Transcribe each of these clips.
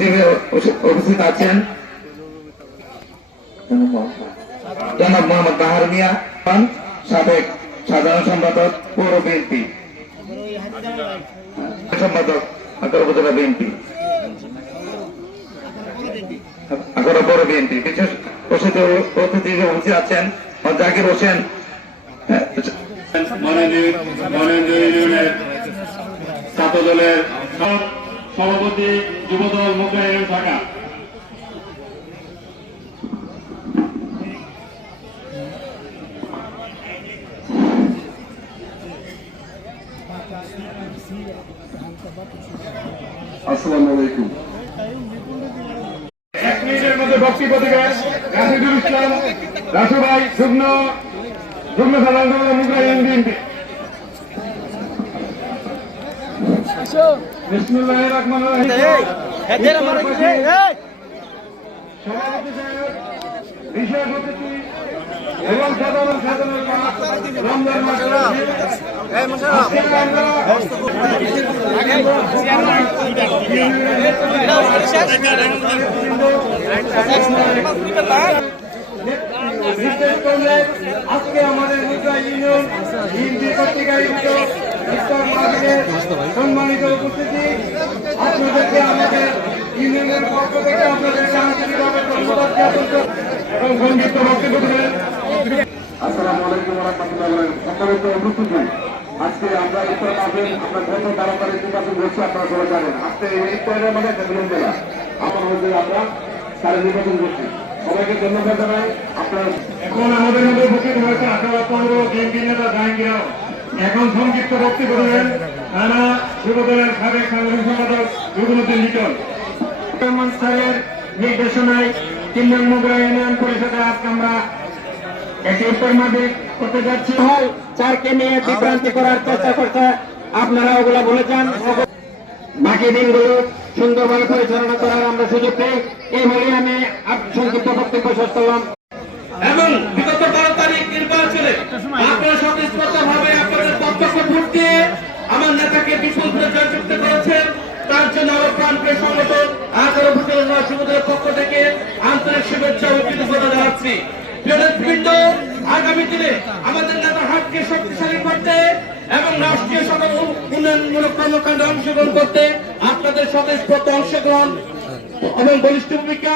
থেকে উপস্থিত আছেন জনাব মোহাম্মদ বাহার মিয়া, সাবেক সাধারণ সম্পাদক পৌর বিএনপি, সম্পাদক আকার উপজেলা বিএনপি, আকার পৌর বিএনপি। বিশেষ অতিথি উপস্থিত আছেন জাকির হোসেন, ইউনিয়নের ছাত্র দলের সভাপতি, যুবদল মুগদা ইউনিয়ন শাখা। আসসালামু আলাইকুম। 1 মিনিটের মধ্যে বক্তব্য দেবেন রাশিদুল ইসলাম রাসু ভাই, যুগ্ম সাধারণ সম্পাদক মুগদা ইউনিয়ন বিএনপি। বিসমিল্লাহির রহমানির রহিম। সভাপতি সাহেব, বিশেষ অতিথি এবং সাধারণ রমজান মাসের আজকে আমাদের মুগদা ইউনিয়ন বিএনপি কর্তৃক আয়োজিত ইফতার মাহফিলের সম্মানিত উপস্থিতি, আপনাদেরকে আমাদের ইউনিয়নের পক্ষ থেকে আপনাদেরকে আন্তরিকভাবে ধন্যবাদ জ্ঞাপন এবং সংক্ষিপ্ত বক্তব্য দেবেন। আসসালামু আলাইকুম ওয়া রাহমাতুল্লাহি ওয়া বারাকাতুহু। সম্মানিত উপস্থিতি, আজকে আমরা ইফতার মাহফিল আমরা গত 12 তারিখ নির্বাচন করছি, আপনারা সবাই জানেন। আজকে এই ইফতারের মধ্যে বেগুন মেলা আমার মধ্যে আমরা সারা নির্বাচন করছি। সবাইকে ধন্যবাদ জানাই। আপনারা এখন আমাদের মধ্যে উপস্থিত হয়েছে 18 বিএনপি নেতা জাহাঙ্গীর। এখন সংক্ষিপ্ত বক্তব্য দেবেন থানা যুবদলের সাবেক সাংগঠনিক সম্পাদক রুকনুদ্দিন লিটন। রহমান স্যারের নির্দেশনায় 3 নং মুগদা ইউনিয়ন পরিষদে আজকে আমরা একটি ইফতার মাহফিল করতে যাচ্ছি। চারকে নিয়ে বিভ্রান্তি করার চেষ্টা করছে, আপনারা ওগুলা ভুলে যান। বাকি দিনগুলো সুন্দরভাবে পরিচালনা করার আমরা সুযোগ পেয়ে এই বলে আমি সংক্ষিপ্ত বক্তব্য শেষ করলাম। এবং বিগত 12 তারিখ নির্বাচনে আপনারা স্বতঃস্ফূর্তভাবে আপনাদের প্রত্যক্ষ ভোট দিয়ে আমার নেতাকে বিপুল ভোটে জয়যুক্ত করেছেন। তার জন্য আমার প্রাণপ্রিয় সংগঠন আকার উপজেলা যুবদলের পক্ষ থেকে আন্তরিক শুভেচ্ছা ও কৃতজ্ঞতা জানাচ্ছি। প্রিয়বৃন্দ, আগামী দিনে আমাদের নেতার হাতকে শক্তিশালী করতে এবং রাষ্ট্রীয় সকল উন্নয়নমূলক কর্মকাণ্ডে অংশগ্রহণ করতে আপনাদের স্বতঃস্ফূর্ত অংশগ্রহণ এবং বলিষ্ঠ ভূমিকা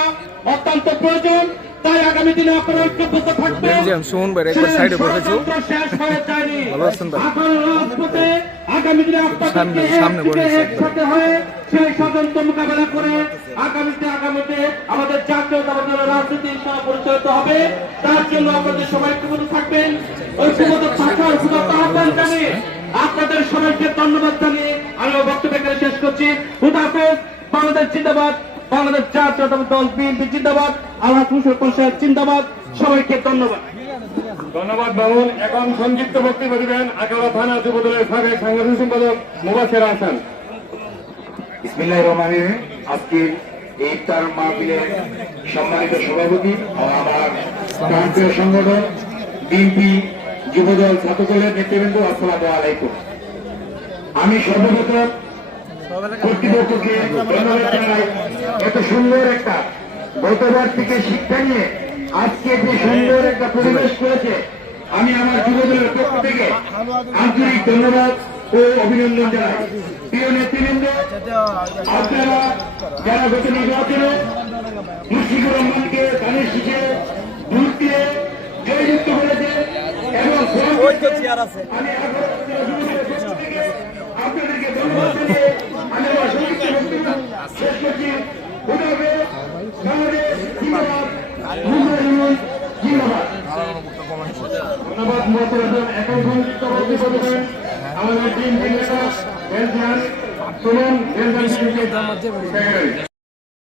অত্যন্ত প্রয়োজন। তাই আগামী দিনে আপনারা ঐক্যবদ্ধ থাকবেন। আগামী দিনে আপনাদেরকে একসাথে হয়ে সেই ষড়যন্ত্র মোকাবেলা করে আগামীতে আমাদের জাতীয়তাবাদী রাজনীতি পরিচালিত হবে। তার জন্য আপনাদের সবাই ঐক্যবদ্ধ থাকবেন। ঐক্যবদ্ধ থাকার আহ্বান জানিয়ে আপনাদের সবাইকে ধন্যবাদ জানিয়ে আমি বক্তব্য এখানে শেষ করছি। খুদাহাফেজ। বাংলাদেশ জিন্দাবাদ, বাংলাদেশ জাতীয়তাবাদী দল বিএনপি জিন্দাবাদ, আল্লাহ পরিষদ জিন্দাবাদ। সবাইকে ধন্যবাদ। ধন্যবাদ বাবুল। এখন সংক্ষিপ্ত বক্তব্য দেবেন আকারা থানা যুবদলের সাবেক সাংগঠনিক সম্পাদক মুবাশির হাসান। বিসমিল্লাহির রহমানির রহিম। আজকে এই ইফতার মাহফিলের সম্মানিত সভাপতি আমার প্রান্তীয় সংগঠন বিএনপি যুবদল ছাত্রদলের নেতৃবৃন্দ, আসসালামু আলাইকুম। আমি সর্বপ্রথম কর্তৃপক্ষকে ধন্যবাদ জানাই। এত সুন্দর একটা গতবার থেকে শিক্ষা নিয়ে আজকে যে সুন্দর একটা পরিবেশ করেছে, আমি আমার যুবদলের পক্ষ থেকে আন্তরিক ধন্যবাদ ও অভিনন্দন জানাই। প্রিয় নেতৃবৃন্দ, আপনারা যারা গত নির্বাচনে মুশফিকুর রহমানকে ধানের শীষে ভোট দিয়ে জয়যুক্ত করেছে এবং আমি আপনাদেরকে ধন্যবাদ জানিয়ে আমি আমার সংক্ষিপ্ত বক্তব্য শেষ করছি। ধন্যবাদ মোহাম্মদ। এখন সংক্ষিপ্ত বক্তব্য দেবেন আমাদের টিম নেতা সুমন সেক্রেটারি।